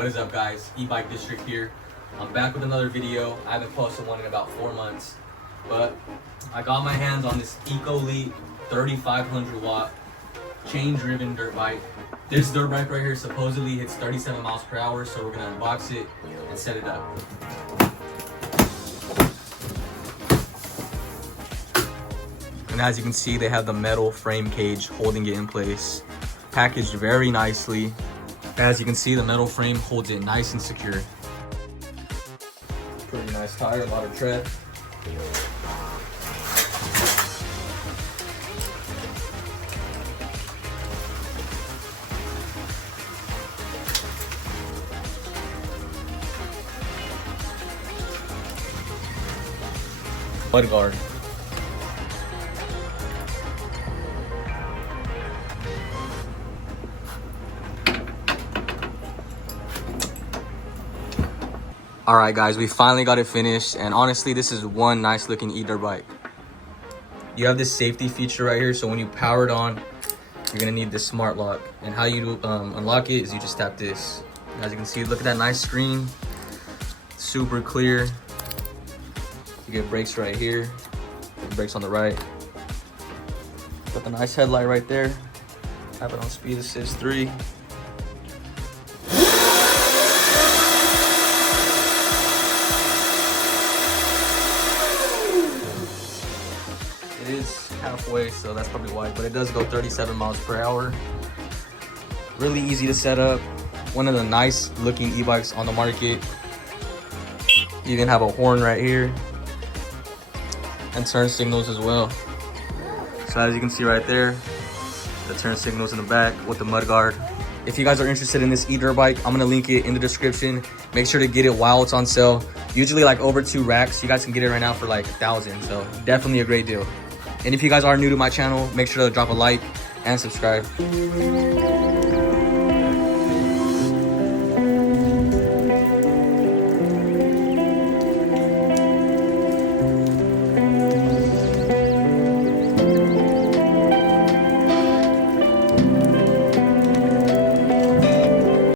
What is up, guys? E-Bike District here. I'm back with another video. I haven't posted one in about 4 months, but I got my hands on this Ecoleap 3500 watt chain driven dirt bike. This dirt bike right here supposedly hits 37 miles per hour, so we're gonna unbox it and set it up. And as you can see, they have the metal frame cage holding it in place, packaged very nicely. As you can see, the metal frame holds it nice and secure. Pretty nice tire, a lot of tread. Mud guard. All right, guys, we finally got it finished, and honestly, this is one nice looking e-dirt bike. You have this safety feature right here, so when you power it on, you're gonna need this smart lock. And how you unlock it is you just tap this. As you can see, look at that nice screen, super clear. You get brakes right here, brakes on the right. Got the nice headlight right there. Have it on speed assist 3. It is halfway, so that's probably why, but it does go 37 miles per hour. Really easy to set up. One of the nice looking e-bikes on the market. You even have a horn right here and turn signals as well. So as you can see right there, the turn signals in the back with the mud guard. If you guys are interested in this e-dirt bike, I'm gonna link it in the description. Make sure to get it while it's on sale. Usually like over 2 racks. You guys can get it right now for like 1,000, so definitely a great deal. And if you guys are new to my channel, make sure to drop a like and subscribe.